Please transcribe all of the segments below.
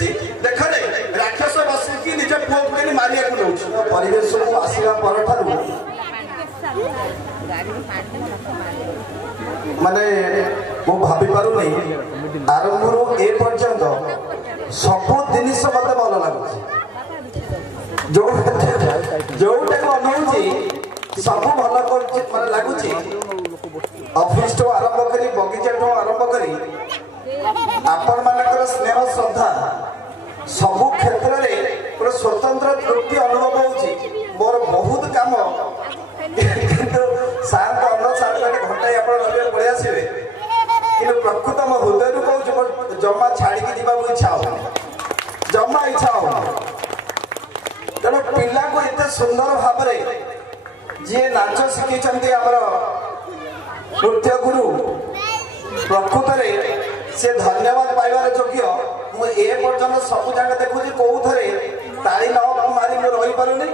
देखी देखले राक्षस बसिकी निज पुओ को मारिया को नउछ परिवेश को आसीबा पर ठारू माने मो भाभी पारु नहीं आरंभ ए पर्यंत सब जिनिस मत भल लगुच जोटा को अनुची सब भल कर लगुच ऑफिस तो आरंभ करी बगीचा तो आरंभ करी आपण मानकर स्नेह श्रद्धा सबु क्षेत्र में पूरा स्वतंत्र तृप्ति अनुभव होची मोर बहुत काम किंतु शांत अन्न शांत घंटा आपण रविवार पळि आसीबे किंतु प्रकृत म हृदय रु कहू जमा छाड़ी की जीवा इच्छा हो जमा इच्छा हो तेणु पिला को इतने सुंदर भाव जी नाच शिखी आमर नृत्य गुरु प्रकृत में से धन्यवाद पाइबार योग्य मुझे पर्यटन सब जगह देखुची कौ थे ताली न मारी मुझे रही पारुनी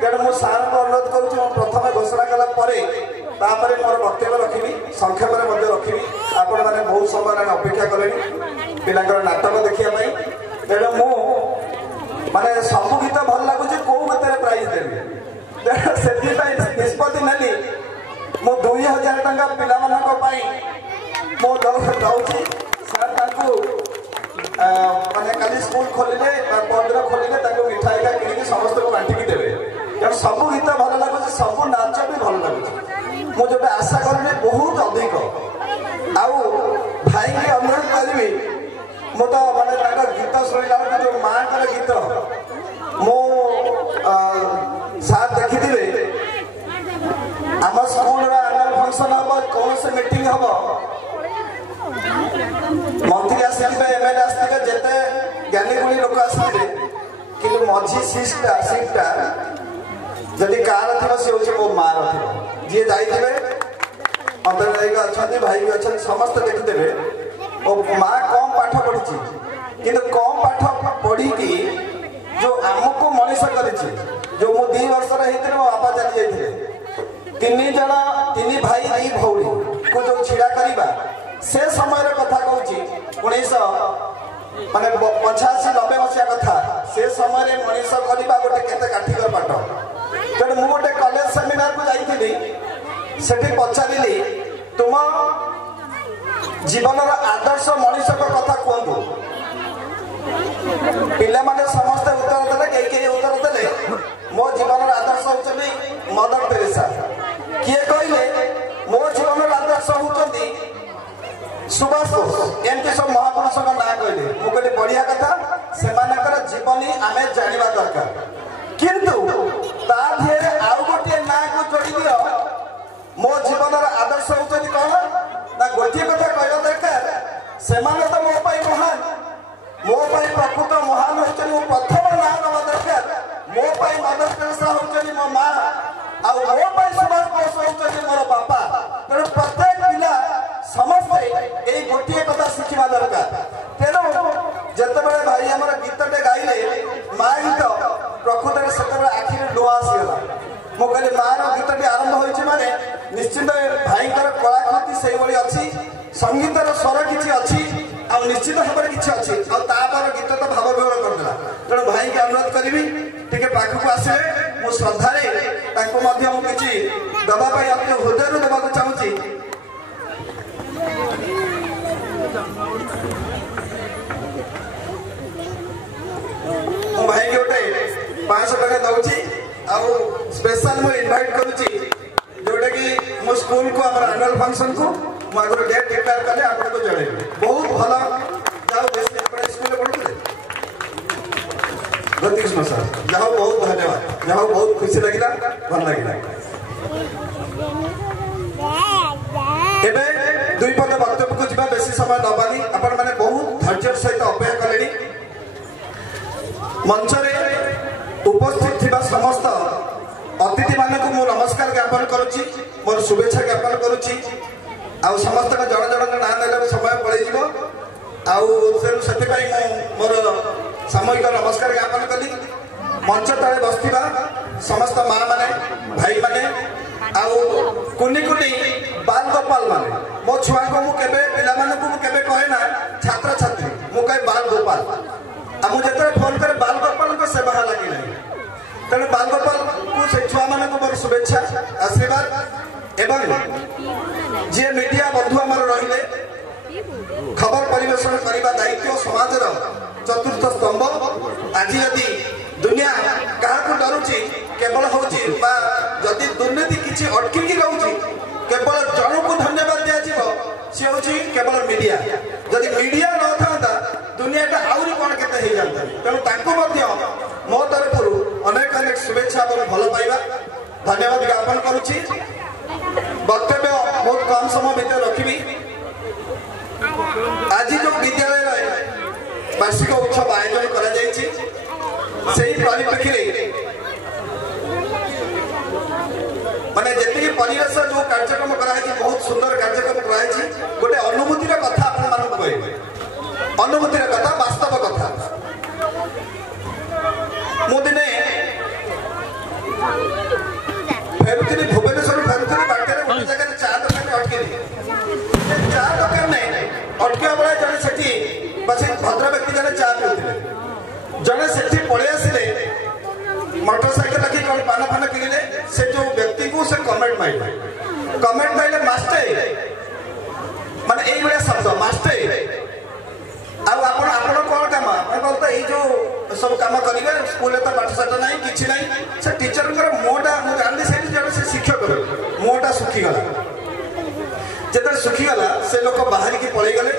तेणु मुझे सार को अनुरोध करुँच प्रथम घोषणा कलापर मोर वक्तव्य रखी संक्षेप में रखी आपण मैंने बहुत समय अपेक्षा कले पिला नाटक देखापी तेणु मु माने सब गीत भल लगुच कौ गीत प्राइज देवी से निष्पत्ति नेली मु 2000 टंका पिला मो दौची सर माने काली स्कूल खोलिले बंदर खोलिले मिठाई का किणी समस्त को बांटिकी देवे कारण सब गीत भल लगुच सब नाच भी भल लगुच मु जो आशा करी बहुत अधिक आउ भाई की अनुरोध करी मु तो माने गीत शुणिला जो माँ का गीत मो साथ देखी आम स्कूल आनुअल फंक्शन हम कौन से मीटिंग हम मंत्री आसते एमएलए आसते जिते ज्ञानी गुणी लोक आसते कि मझी सीटा जदि कार थी सी हूँ मो माँ जी जाइए अंतर्दायिका अच्छा भाई भी अच्छा समस्त देखिदेवे माँ कम पाठ पढ़ी कि कम पाठ पढ़ी जो आमको मनीष कर जो मु 2 वर्ष मो बापा चली जाते 3 जन 3 भाई 2 भौणी को जो छिड़ा करवा से समय कथा कहूँ 19 माने 85-90 मसीहा कथा से समय मनीष करवा गोटे केते काठिकर पाठ तेणु मु गोटे कॉलेज सेमिनार को जाइली सेठी पचारि तुम जीवन आदर्श मनीष कथा कहतु पिला माने समस्त उत्तर देले कई उत्तर देले मो जीवन आदर्श होचनी मदर तेरेसा किए कहले मो जीवन आदर्श होचनी सुभाष बोस एमती सब महापुरुष का ना कहले मु कहली बढ़िया कथा सेमानकर जीवनी आमे जानिबा दरकार किंतु ता ढेरे आउ गोटे ना को जोड़ी दियो मो जीवन आदर्श होचनी कौन ना गोटे कथा कहबा दरकार सेमाने तो मो पाई महान मो पाई प्रकृत महान होचनी मो प्रथम ना नवा दरकार मो पाई मदर तेरेसा होचनी मो मां आ मो पाई सुभाष बोस होचनी मोर बापा तेणु प्रत्येक पिला समस्ते यही गोटे कथा शिखा दरकार तेणु जितेबाला भाई आम गीतटे गाइले माँ गीत प्रकृत में से आखिरी लुह आसीगला मु कहली माँ गीतटी आरंभ होइछि माने निश्चित भाई कलाकृति से अच्छी संगीतर स्वर किसी अच्छी आ निश्चित भाव में किसी अच्छी आपर गीत तो भाव विवरण करदेला तेणु भाई की अनुरोध करी टे पाखक आसे मु श्रद्धार किसी दवाई अपने हृदय देवाक चाहूँगी मो भाई की गोटे 500 टका दौची आउ स्पेशल मु इनवाइट करूची जोटा कि मो स्कूल को हमर एनुअल फंक्शन को मु आगर डेट डिक्लेयर करले आपन को जणेबे बहुत भला जाओ देश अपन स्कूल में पढ़ुले कृष्ण सर जाओ बहुत धन्यवाद जाओ बहुत खुशी लगिला भल लगिला एबे दुई पद वक्तव्य को जीवा बेसी समय नबानी आपण माने बहुत धैर्य सहित अपेक्षा कलेनी मंच रे उपस्थित थिबा समस्त अतिथि माने को मो नमस्कार ज्ञापन करूची मोर शुभेच्छा ज्ञापन करूची आउ समस्त का जण जण ना नेले समय पड़े जीवो आउ सेति पई मोर सामूहिक नमस्कार ज्ञापन कली मंच तले बसथिबा समस्त मां माने भाई माने आउ कुनी कुनी बाल गोपाल माने मो छुआ को मु केबे पिला माने को मु केबे कहे ना छात्र छात्री मु कहे बाल गोपाल बंद कर बाल गोपाल को सेवा लगी नहीं तेणु बाल गोपाल को से छुआ मान को मोर शुभेच्छा आशीर्वाद एवं जी मीडिया बंधु आमर रहिले खबर परिवेशन करने दायित्व समाज चतुर्थ स्तंभ आज यदि दुनिया क्या डरुची केवल हूँ जदि दुर्नीति किसी अटकिकी रोचे केवल जन को धन्यवाद दिज्व सी हूँ केवल मीडिया जदि मीडिया न था दुनियाटा आहरी कौन के तेणु मो तरफ अनेक अनेक शुभेच्छा और भल पाइबा धन्यवाद ज्ञापन करुच्ची वक्तव्य बहुत कम समय भितर रखी आज जो विद्यालय वार्षिक उत्सव आयोजन करा परिप्रेक्षी माने जी परिवेश जो कार्यक्रम कराई बहुत सुंदर कार्यक्रम कराई गोटे अनुभूतिर कथा आपण कहे अनुभूतिर कथा वास्तव कथा मु दिने फेरुथी भुवनेश्वर फेरुथी बाटर गोटे जगह चा दुकान अटकली चा दुकान अटक बेला जड़े से बस भद्र व्यक्ति जन चा पीते जड़े से पलि आसिले मोटरसाइकेल रखी कौन पान फान किଣିले से जो व्यक्ति को से कमेंट माइले मास्टे माने एई बडा शब्द मास्टे आपण कौन काम तो ये जो सब काम करेंगे स्कूल तो पाठशाठ ना कि ना से टीचर मुहटा मुझे जानली से शिक्षक मुहटा सुखीगला जो सुखीगला से लोक बाहर की पलि गले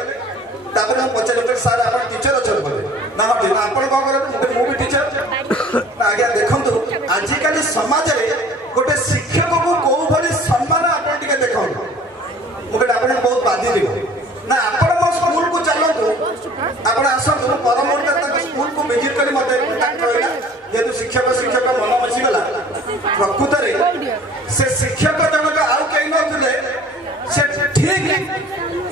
पचारे सार आप टीचर अच्छा बोले ना हाँ ठीक आप कौन कर भी टीचर ना आज्ञा देखु आजिकल समाज में गोटे शिक्षक को कौ भाई सम्मान आप देखा मुझे आप बहुत बाधि देव ना आपण मो स्कूल को चलतु आप आसतु पर मुहूर्त स्कूल को विजिट कर मत कहला जेहतु शिक्षक मन मशीगला प्रकृत से शिक्षक जनक आउ कहीं नथिले से ठीक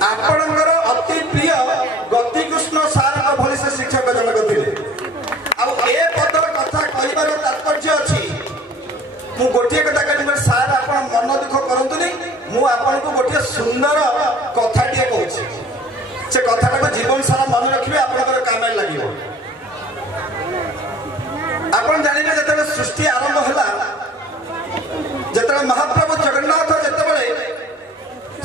आपणकर अति प्रिय गतिकृष्ण सार भली से शिक्षक जनक थे ए पदर कथा कहबार तात्पर्य अच्छी मु गोटे कथा कह सार आप मन दुख करतुनि मुझे गोटे सुंदर कथाटे कहूँ से कथाटा को जीवन सारा मन रखिए आप काम लगे आप जानते जो सृष्टि आरंभ है जो महाप्रभु जगन्नाथ जिते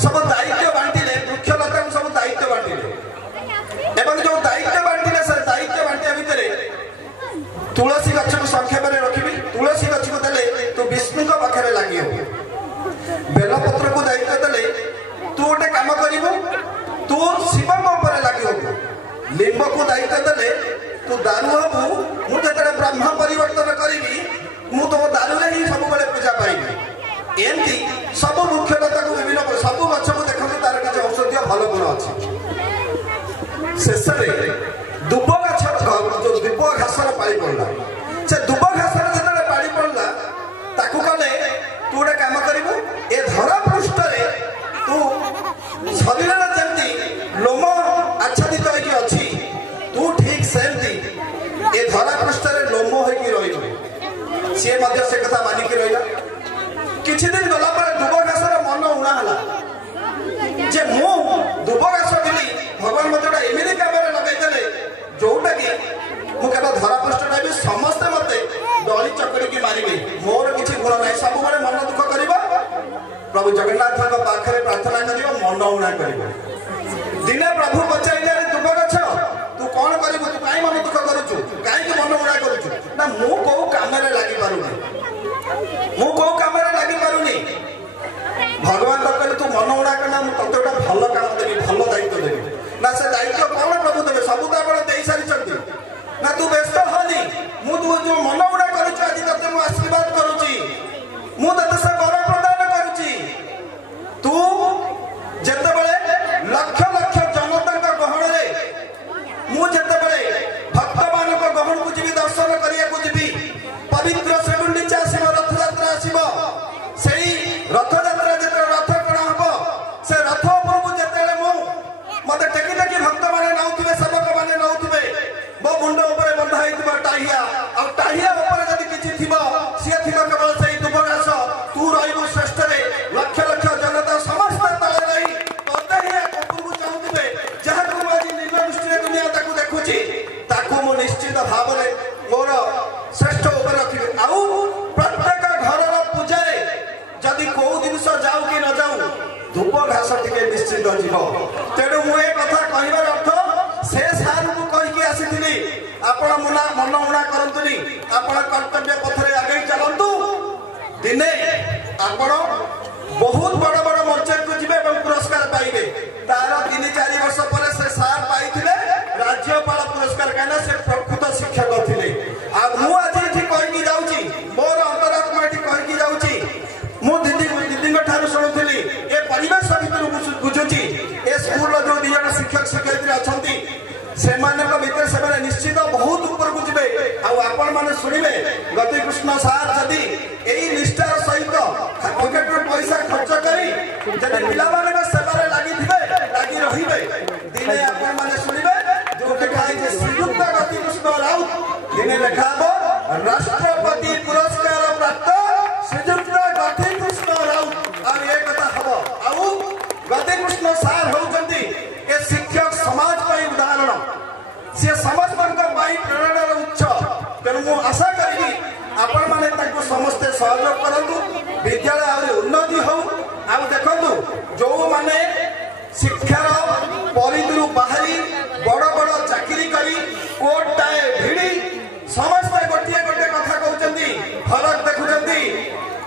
सब दायित्व बांटिले वृक्षलता सब दायित्व बांटिले एवं जो दायित्व बांटिले से दायित्व बांटिया भितर तुलसी गछ को संक्षेप में रखी तुलसी गछ को देले तू विष्णु पाखे लगे बेलपत्र को दायित्व देले तू गोटे काम करू तू शिव लगे लिंब को दायित्व देले तू दारू हबू मुझे ब्रह्म परिवर्तन करी मु तुम दारू ही सब पूजा पाइबी एमती सब वृक्षलता को विभिन्न सब गछ को देखते तार किसी औषधीय भल गुण अच्छी शेष दुब गछ जो दुब घासर पाड़ी पड़ा से दुब घासर जो पाड़ी पड़ा ताकू कले तू गोटे काम करू ए धरा पृष्ठ तू शरीर जमी लोम आच्छादित होगी अच्छी तू ठीक सेमती ए धरा पृष्ठ लोम होगी सी से कथा मानिकी रहा किछि दिन गला पर दुब घासर मन उणा है जे मु दुब घास दिली भगवान मत एमती काम लगे जोटा कि मुझे धरा पृष्ठ भी समस्ते मत दली चकड़ी मारे मोर किसी गुण ना सब मन दुख कर प्रभु जगन्नाथ पाखे प्रार्थना कर मन उणा कर दिने प्रभु पचारे दुब गछ तू कौन कर तू कहीं मन दुख करुचु कहीं मन उणा करुचु ना मु कौ काम लगी पारुनी मु कौ काम लगी पारुनी भगवान तो कहले तू मन उणा करना तोते गोटे भल काम देवी भल दायित्व देवी ना से दायित्व कौन प्रभु देवे सब तो आप दे सारी ना तू व्यस्त हनी मु तू जो मन उड़ा करुछु आज तते मु आशीर्वाद करुची मु तते से वर प्रदान करुची तू जते बळे लक्ष लक्ष जनता गहन रे मु जते बळे भक्त मानक गहन को जीवी दर्शन करिया को जीवी पवित्र श्रीगुंडीचा आसीब रथ यात्रा आसीब सेही रथ यात्रा जते रथ कणा हबो से रथ प्रभु जते मु मते टेकी टेकी भक्त माने नाउथिबे सेवक माने नाउथिबे मो मुंड ऊपर बंधा होइतबा टाहिया आ टाहिया ऊपर जदि किछि थिबो से थिबा केवल सेही दुबरास तू रहिबो श्रेष्ठ रे लक्ष लक्ष जनता समस्त तळे रही तोते ही उपरକୁ चाहुथिबे जहा को आज निर्मल दृष्टि दुनिया ताकू देखुची ताकू मु निश्चित भाव में मोर श्रेष्ठ उपर रखी आउ प्रत्येक घर पूजा जदि कौ जिनस जाऊ कि न जाऊ धूप घास टे निश्चित जीव तेणु मुझे कथा कहबार अर्थ से सार को कहीकि आसी आपण मन उणा करतुनि आपण कर्तव्य पथरे आगे चलतु दिने आपण बहुत बड़ बड़ मंच को जी पुरस्कार पाइबे तार 3-4 वर्ष पर से सार पाई राज्यपाल पुरस्कार कहीं से प्रकृत शिक्षक थे मुझे कहीकि जाऊँगी मोर अंतरात्मा ये कहीकि जाऊँगी दीदी ठार शुणुली ए परिवेश भर बुझुची ए स्कूल जो 2 जन शिक्षक शिक्षयित्री अच्छा से भितर से निश्चित बहुत ऊपर को जी आपण मैंने शुणे गतिकृष्ण सार जदि यही निष्ठार सहित पकेट पैसा खर्च कर पिला सेवार लगी रही दिने आपण मैंने शुणे जो लिखा है श्रीयुक्त गतिकृष्ण राउत दिने लिखा हम राष्ट्रपति पुरस्कार प्राप्त श्रीयुक्त गतिकृष्ण राउत और ये कथा हम आउ गतिकृष्ण सार होती शिक्षक समाज पर उदाहरण सी समस्त प्रेरणा उच्च तेणु मुझे आशा करी आपण मैंने समस्ते सहयोग करूँ विद्यालय आहरी उन्नति हो देखु जो मैंने शिक्षार परिधि बाहरी बड़ बड़ चाकरी करी कोट टाए भिड़ी समस्ते गोटे गोटे कथा कहते फरक देखुं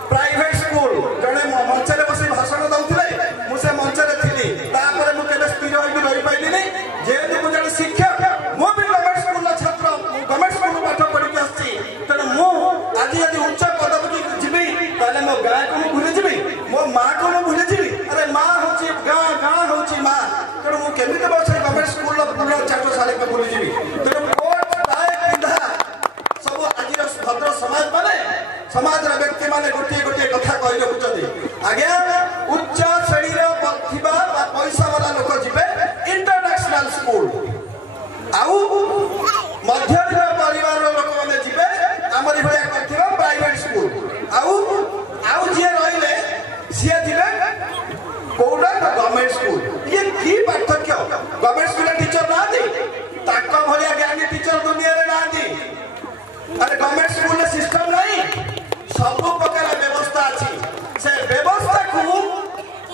प्राइवेट स्कूल जड़े मंच बस भाषण दौले मुझे मंच थी मुझे स्थिर होगी रही पाइली जेहेतु मुझे शिक्षक मुझे गवर्नमेंट स्कूल छात्र गवर्नमेंट स्कूल पाठ पढ़ी आसी तेणु मुझे यदि उच्च पदक जी तेल मो गाँ को भूली जी मो माँ को भूली जी अरे माँ हूँ गाँ गाँ हूँ माँ तेणु मुझे वर्ष गवर्नमेंट स्कूल पूर्ण चाटशाली को भूली जी तेणु कोट टाए पिंधा सब आज भद्र समाज माने समाज व्यक्ति माने गोटे गोटे कथा कही रखुं आज्ञा उच्च श्रेणी पैसा वाला लोक जी इंटरनेशनल स्कूल आउ मध्यम परिवार लोक मैंने जी आमरी भाया प्राइवेट स्कूल आउ जी रही सी जी कौटा गवर्नमेंट स्कूल ये की पार्थक्य गवर्नमेंट स्कूल टीचर ना भाया ज्ञानी टीचर दुनिया ना अरे गवर्नमेंट स्कूल सिस्टम नहीं सब प्रकार व्यवस्था अच्छी से व्यवस्था को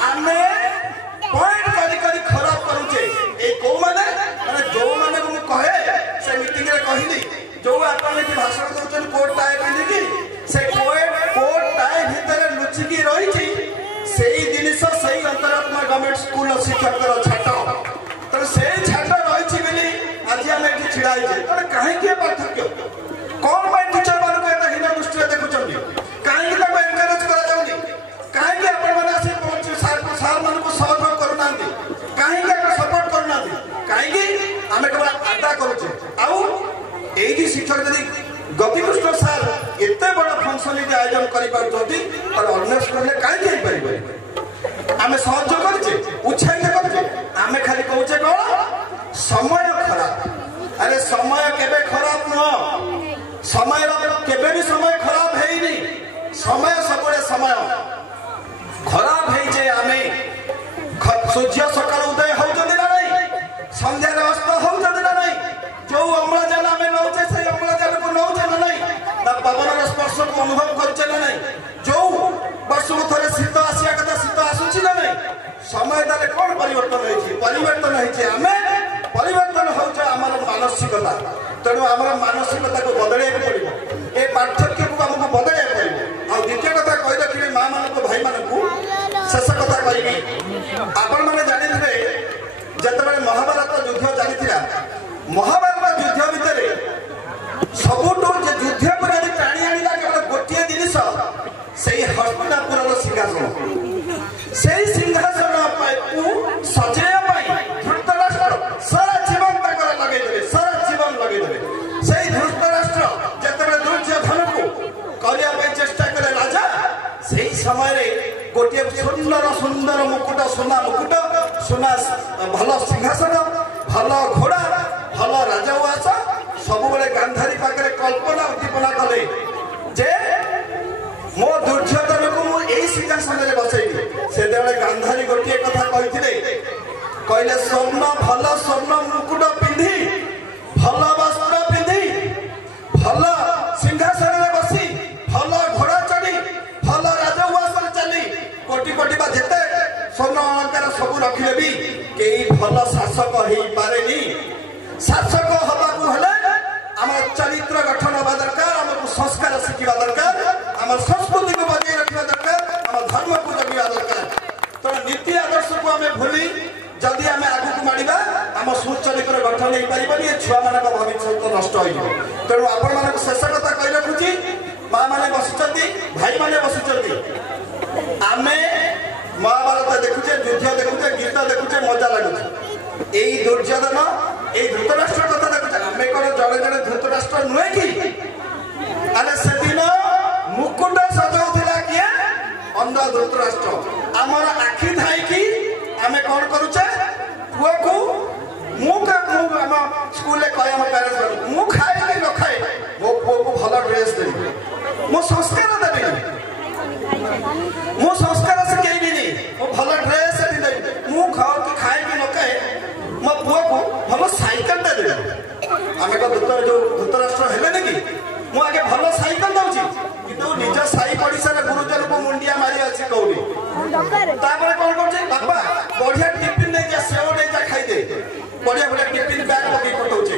आमे पॉइंट करी खराब करूचे ए को माने जो माने मु कहे से मीटिंग रे कहली जो आपण की भाषण दउचन कोट टाए पिंदी से कोट टाए भीतर लुचिकी रही छी सेही जिनिस सेही अंतरात्मा गवर्नमेंट स्कूल शिक्षक छाट तो से छाट रही छी बेली आज हम एठी छिड़ाई जे अरे काहे के पार्थक्य कौन भाई टीचर मान को हीन दृष्टि देखुं कहीं एनकरेज करा जाउनी कहीं आपण माने आसी सार मान को सहयोग करूना कहीं सपोर्ट करूना कहीं आम केवल आदा करुचे आउ यही शिक्षक जदि गतिकृष्ण सार एत बड़ फंक्शन यदि आयोजन कर स्कूल कहीं आम सहयोग करे उत्साहित करे आम खाली कहे कौन समय खराब अरे समय केबे खराब नुह समय केबे भी समय खराब है नहीं समय सब समय खराब है आमे सूर्य सकाल उदय होती ना नहीं संध्या अस्त होती ना नहीं जो अम्लजान आम नौचे से अम्लजान को नौचे ना नहीं ना पवन स्पर्श को अनुभव करचे ना नहीं जो वर्ष को थे शीत आसिया कथा शीत आसूची ना नहीं समय ताले कौन परिवर्तन होती आम परिवर्तन होचे आमर मानसिकता तेणु आम मानसिकता को बदल पड़ो ये पार्थक्य को आमको बदल पड़ो आ द्वितीय कथा कही रखिए माँ मान भाई मान शेष कथा कही आपण मैंने जानी जिते महाभारत युद्ध चली महाभारत युद्ध भितर सबुठ युद्ध को यदि टाणी आना केवल गोटे जिनिस से हस्तिनापुर सिंहासन से सिंहासन सजेवा धृतराष्ट्र सारा जीवन लगे सारा जीवन लगे से धृतराष्ट्र जिते दुर्योधन को करने चेष्टा कले राजा से समय गोटे सुंदर सुंदर मुकुट सुना भल सिंहासन भल घोड़ा भल राजउआस सब गांधारी पाखे कल्पना उद्दीपना कले जे मो दुर्योधन को मुझे सिंहासन में बसैली से गांधारी गोटे कथा कहले स्वर्ण भल स्वर्ण मुकुट पिंधि भल वस्त्र पिंधि କହିଲେ ବି କେହି ଭଲ ଶାସକ ହେଇପାରେନି। ଶାସକ ହବାକୁ ହେଲେ ଆମର ଚରିତ୍ର ଗଠନ ହେବା ଦରକାର, ଆମକୁ ସଂସ୍କାର ଶିଖିବା ଦରକାର, ଆମ ସଂସ୍କୃତିକୁ ବଜାଇ ରଖିବା ଦରକାର, ଆମ ଧର୍ମକୁ ଜଗିବା ଦରକାର। ତେଣୁ ନୀତି ଆଦର୍ଶକୁ ଆମେ ଭୁଲି ଯଦି ଆମେ ଆଗକୁ ମାଡ଼ିବା ଆମ ସୁଚରିତ୍ର ଗଠନ ହେଇପାରିବନି, ଏ ଛୁଆମାନଙ୍କ ଭବିଷ୍ୟତ ନଷ୍ଟ ହୋଇଯିବ। ତେଣୁ ଆପଣମାନଙ୍କୁ ଶେଷ କଥା କହି ରଖୁଛି, ମା ମାନେ ବସିଛନ୍ତି, ଭାଇମାନେ ବସିଛନ୍ତି, ଆମେ ମହାଭାରତ ଦେଖୁଛେ, ଯୁଦ୍ଧ ଦେଖୁଛେ, ଗୀତ ଦେଖୁଛେ, ମଜା ଲାଗୁଛି। ଏଇ ଦୁର୍ଯ୍ୟୋଧନ ଏଇ ଧୃତରାଷ୍ଟ୍ର କଥା ଦେଖୁଛେ, ଆମେ କଣ ଜଣେ ଜଣେ ଧୃତରାଷ୍ଟ୍ର ନୁହେଁ କି? ଆରେ ସେଦିନ ମୁକୁଟ ସଜାଉଥିଲା କିଏ? ଅନ୍ଧ ଧୃତରାଷ୍ଟ୍ର। ଆମର ଆଖି ଥାଇକି ଆମେ କଣ କରୁଛେ? ପୁଅକୁ ମୁଁ ଆମ ସ୍କୁଲରେ କହେ, ଆମ ପ୍ୟାରେଣ୍ଟସ ମୁଁ ଖାଏ କି ନ ଖାଏ ମୋ ପୁଅକୁ ଭଲ ଡ୍ରେସ୍ ଦେବି, ମୁଁ ସଂସ୍କାର ଦେବିନି, ମୁଁ ସଂସ୍କାର ଶିଖେଇବିନି, ମୁଁ ଭଲ ଡ୍ରେସ୍ ସେଠି ଦେବି, ମୁଁ ଖାଏ କି ନ ଖାଏ ମୋ ପୁଅକୁ ଭଲ ସାଇକେଲଟା ଦେବି। ଆମେ ଯୋଉ ଧୃତରାଷ୍ଟ୍ର ହେଲେନି କି, ମୁଁ ଆଗେ ଭଲ ସାଇକେଲ ଦଉଛି କିନ୍ତୁ ନିଜ ସାହି ପଡ଼ିଶାରେ ଗୁରୁଜନକୁ ମୁଣ୍ଡିଆ ମାରି ଅଛି କହୁନି। ତାପରେ କଣ କରୁଛି? ବାପା ବଢିଆ ଟିଫିନ ନେଇଯା, ସେଓ ନେଇଯା ଖାଇଦେ, ବଢିଆ ବଢିଆ ଟିଫିନ ବ୍ୟାଗ ପକେଇ ପଠଉଛି।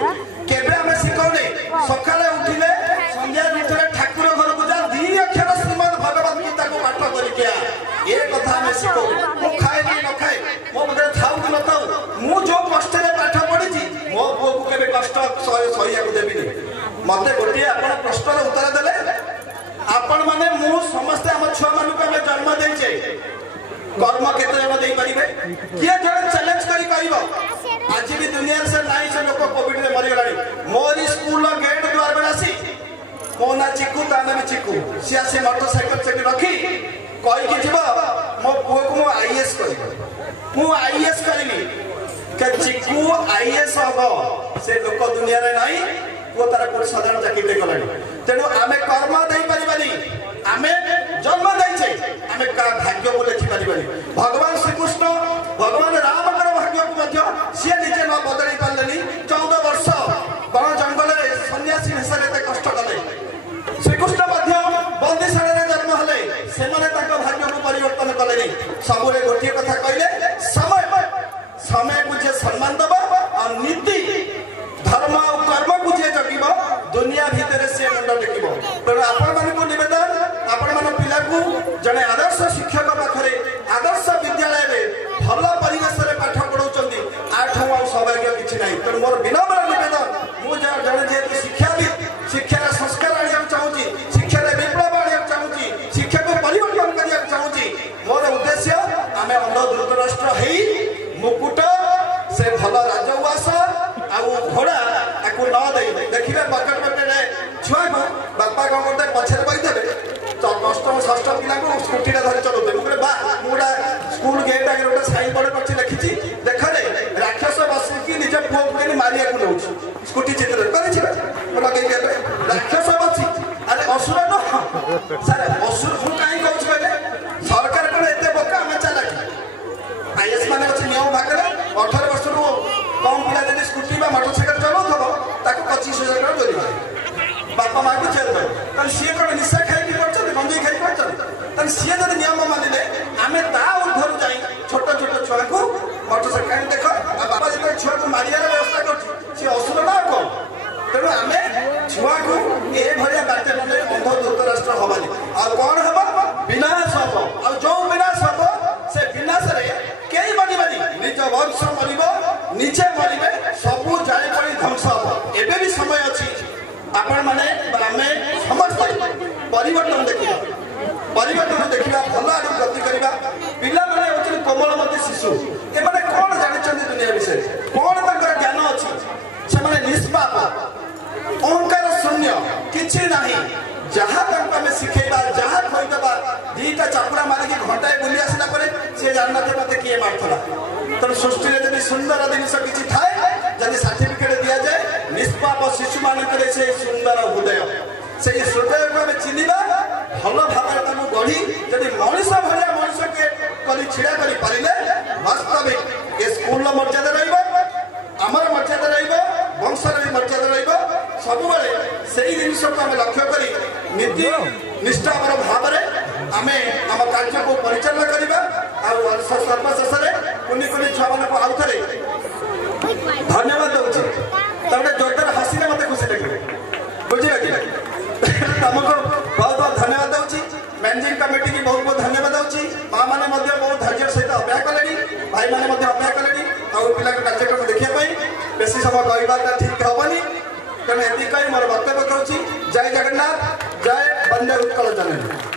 କେବେ ଆମେ ଶିଖଉନି ସକାଳେ ଉଠିଲେ ସନ୍ଧ୍ୟା ଭିତରେ ଠାକୁର ଘରକୁ ଯା, 2 ଅକ୍ଷର ଶ୍ରୀମଦ୍ ଭଗବତ ଗୀତାକୁ ପାଠ କରିକି ଆ, ଏ କଥା ଆମେ ଶିଖଉ। ମୁଁ ଖାଏ କି ନ ଖାଏ, ମୋ ଭିତରେ ଥାଉ କି ନଥାଉ, ମୁଁ ଯୋଉ କଷ୍ଟରେ ପାଠ ପଢିଛି ମୋ ପୁଅକୁ କେବେ କଷ୍ଟ ସହିବାକୁ ଦେବିନି। ମତେ ଗୋଟିଏ ଆପଣ ପ୍ରଶ୍ନର ଉତ୍ତର ଦେଲେ, ଆପଣ ମାନେ ମୁଁ ସମସ୍ତେ ଆମ ଛୁଆ ମାନଙ୍କୁ ଆମେ ଜନ୍ମ ଦେଇଛେ, କର୍ମ କେତେ ଜଣ ଦେଇପାରିବେ? କିଏ ଜଣେ ଚ୍ୟାଲେଞ୍ଜ କରି କହିବ? ଆଜି ବି ଦୁନିଆରେ ସେ ନାହିଁ, ସେ ଲୋକ କୋଭିଡରେ ମରିଗଲାଣି। ମୋରି ସ୍କୁଲର ଗେଟ୍ ଦୁଆର ବେଳେ ଆସି, ମୋ ନା ଚିକୁ, ତା ନା ବି ଚିକୁ, ସିଏ ଆସି ମୋଟରସାଇକେଲ ସେଠି ରଖି କହିକି ଯିବ ମୋ ପୁଅକୁ ମୁଁ ଆଇଏଏସ୍ କରିବି, ମୁଁ ଆଇଏଏସ୍ କରିବି। ଚିକୁ ଆଇଏଏସ୍ ହବ ସେ ଲୋକ ଦୁନିଆରେ ନାହିଁ, ପୁଅ ତାର କୋଟି ସାଧାରଣ ଚାକିରି ଗଲାଣି। ତେଣୁ ଆମେ କର୍ମ ଦେଇପାରିବାନି, ଆମେ ଜନ୍ମ ଦେଇଛେ, ଆମେ ଭାଗ୍ୟକୁ ଲେଖିପାରିବାନି। ଭଗବାନ ଶ୍ରୀକୃଷ୍ଣ ଭଗବାନ ରାମଙ୍କର ଭାଗ୍ୟକୁ ମଧ୍ୟ ସିଏ ନିଜେ ନ ବଦଳେଇ ପାରିଲେନି। 14 ବର୍ଷ ବଣ ଜଙ୍ଗଲରେ ସନ୍ନ୍ୟାସୀ ହିସାବରେ ଏତେ କଷ୍ଟ କଲେ। ଶ୍ରୀକୃଷ୍ଣ ମଧ୍ୟ ବନ୍ଦିଶାଳାରେ ଜନ୍ମ ହେଲେ, ସେମାନେ ତାଙ୍କ ଭାଗ୍ୟକୁ ପରିବର୍ତ୍ତନ କଲେନି। ସବୁରେ ଗୋଟିଏ କଥା କହିଲେ, ସମୟକୁ ଯିଏ ସମ୍ମାନ ଦେବ ଆଉ ନୀତି ଧର୍ମ ଆଉ କର୍ମକୁ ଯିଏ ଜଗିବ, ଦୁନିଆ ଭିତରେ ସିଏ ମୁଣ୍ଡ ଟେକିବ। ତେଣୁ ଆପଣମାନଙ୍କୁ ନିବେଦନ, ଆପଣମାନଙ୍କ ପିଲାକୁ ଜଣେ ଆଦର୍ଶ ଶିକ୍ଷକ ପାଖରେ, ଆଦର୍ଶ ବିଦ୍ୟାଳୟରେ ଭଲ ପରିବେଶରେ ପାଠ ପଢାଉଛନ୍ତି, ଆଠୁ ଆଉ ସୌଭାଗ୍ୟ କିଛି ନାହିଁ। ତେଣୁ ମୋର ବିନମ୍ର ନିବେଦନ, ମୁଁ ଜଣେ ଯେହେତୁ ଶିକ୍ଷାବିତ୍, ଶିକ୍ଷାର ସଂସ୍କାର ଆଣିବାକୁ ଚାହୁଁଛି, ଶିକ୍ଷାରେ ବିପ୍ଳବ ଆଣିବାକୁ ଚାହୁଁଛି, ଶିକ୍ଷାକୁ ପରିବର୍ତ୍ତନ କରିବାକୁ ଚାହୁଁଛି, ମୋର ଉଦ୍ଦେଶ୍ୟ ଆମେ ଅନ୍ଧ ଧୃତରାଷ୍ଟ୍ର ହେଇ ମୁକୁଟ, ସେ ଭଲ ରାଜଉଆସ ଆଉ ଘୋଡ଼ା ତାକୁ ନ ଦେଇ ଦେଖିବେ ବକେଟ ବକେଟ ଛୁଆକୁ ବାପା କଣ କରୁଥିଲେ, ପଛରେ ବହିଦେବେ, 5ମ 6ମ ପିଲାଙ୍କୁ ସ୍କୁଟିଟା ଧରି ଚଲଉଥିଲେ। ମୁଁ କହିଲେ ବା, ମୁଁ ଗୋଟେ ସ୍କୁଲ ଗେଟ୍ ଆଗରେ ଗୋଟେ ସାଇନ୍ ବୋର୍ଡ କରିଛି, ଲେଖିଛି ଦେଖରେ ରାକ୍ଷସ ବସିକି ନିଜ ପୁଅକୁ କେମିତି ମାରିବାକୁ ନେଉଛି, ସ୍କୁଟି ଚିତ୍ରରେ କରିଛି ଲଗେଇକି ଏବେ ରାକ୍ଷସ ବସି। ଆରେ ଅସୁର ନୁହଁ ସାର୍, ଅସୁର ମୁଁ କାହିଁ କହୁଛି କହିଲେ, ସରକାର କଣ ଏତେ ବୋକା, ଆମେ ଚାଲାକି। ଆଇଏଏସ୍ ମାନେ ଅଛି ନିୟମ ଭାଗରେ, 18 ବର୍ଷରୁ କମ୍ ପିଲା ଯଦି ସ୍କୁଟି ବା ମୋଟରସାଇକେଲ ଚଲାଉଥିବ ତାକୁ 25,000 ଟଙ୍କା ଜରିମାନା, ବାପା ମାଆକୁ ଜେଲ୍ ଦେବ। ତାହେଲେ ସିଏ କଣ ନିଶା ଖାଇକି କରୁଛନ୍ତି, ଗଞ୍ଜେଇ ଖାଇକି କରୁଛନ୍ତି? ତାହେଲେ ସିଏ ଯଦି ନିୟମ ମାନିଲେ, ଆମେ ତା ଉର୍ଦ୍ଧ୍ୱରୁ ଯାଇ ଛୋଟ ଛୋଟ ଛୁଆଙ୍କୁ ମୋଟରସାଇକେଲ ଦେଖ, ବାପା ଯେତେବେଳେ ଛୁଆକୁ ମାରିବାର ବ୍ୟବସ୍ଥା କରୁଛି, ସିଏ ଅସୁର ନା କଣ? ତେଣୁ ଆମେ ଛୁଆକୁ ଏଭଳିଆ ବାଟ୍ୟ ନେଇ ଅନ୍ଧ ଧୃତରାଷ୍ଟ୍ର ହବାନି। ଆଉ କଣ ହବ? ବିନାଶ ହବ। ଆଉ ଯୋଉ ବିନାଶ ହବ, ସେ ବିନାଶରେ କେହି ମରିବେନି, ନିଜ ବଂଶ ମରିବ, ନିଜେ ମରିବେ, ସବୁ ଜାଳିପୋଡ଼ି ଧ୍ୱଂସ ହବ। ଏବେ ବି ସମୟ ଅଛି, ଆପଣମାନେ ଆମେ ସମସ୍ତେ ପରିବର୍ତ୍ତନ ଦେଖିବା, ପରିବର୍ତ୍ତନ ଦେଖିବା, ଭଲ ଆଡକୁ ଗତି କରିବା। ପିଲାମାନେ ହେଉଛନ୍ତି କୋମଳମତି ଶିଶୁ, ଏମାନେ କଣ ଜାଣିଛନ୍ତି ଦୁନିଆ ବିଷୟରେ, କଣ ତାଙ୍କର ଜ୍ଞାନ ଅଛି? ସେମାନେ ନିଷ୍ପାପ, ଅହଙ୍କାର ଶୂନ୍ୟ, କିଛି ନାହିଁ। ଯାହା ତାଙ୍କୁ ଆମେ ଶିଖେଇବା, ଯାହା କହିଦେବା, 2ଟା ଚାପୁଡ଼ା ମାରିକି ଘଣ୍ଟାଏ ବୁଲି ଆସିଲା ପରେ ସିଏ ଜାଣିନଥିବେ ମତେ କିଏ ମାରୁଥିଲା। ତେଣୁ ସୃଷ୍ଟିରେ ଯଦି ସୁନ୍ଦର ଜିନିଷ କିଛି ଥାଏ, ଯଦି ସାର୍ଟିଫିକେଟ ଦିଆଯାଏ, ନିଷ୍ପାପ ଶିଶୁମାନଙ୍କରେ ସେ ସୁନ୍ଦର ହୃଦୟ, ସେଇ ହୃଦୟକୁ ଆମେ ଚିହ୍ନିବା, ଭଲ ଭାବରେ ତାକୁ ଗଢ଼ି ଯଦି ମଣିଷ ଭଳିଆ ମଣିଷকে କରି ଛିଡ଼ା କରିପାରିଲେ, ବାସ୍ତବିକ ଏ ସ୍କୁଲର ମର୍ଯ୍ୟାଦା ରହିବ, ଆମର ମର୍ଯ୍ୟାଦା ରହିବ, ବଂଶର ବି ମର୍ଯ୍ୟାଦା ରହିବ। ସବୁବେଳେ ସେଇ ଜିନିଷକୁ ଆମେ ଲକ୍ଷ୍ୟ କରି ନୀତି ନିଷ୍ଠାପର ଭାବରେ ଆମେ ଆମ କାର୍ଯ୍ୟକୁ ପରିଚାଳନା କରିବା। ଆଉ ସର୍ବଶେଷରେ कुनी कुनी छुआ मान को आउ थे धन्यवाद दूचे तबे जोरदार हसीने मत खुशी लगे बुझे कि तुमको बहुत बहुत धन्यवाद दूची मैनेजिंग कमिटी की बहुत बहुत धन्यवाद दूची माँ मैंने बहुत धैर्य सहित अपेक्षा कले भाई मैंने अपेक्षा कले और पिला कार्यक्रम देखा बेसी समय कहवाटा ठीक हेनी तेणु ये मोर वक्तव्य करुँच जय जगन्नाथ जय वंदे उत्कल जननी।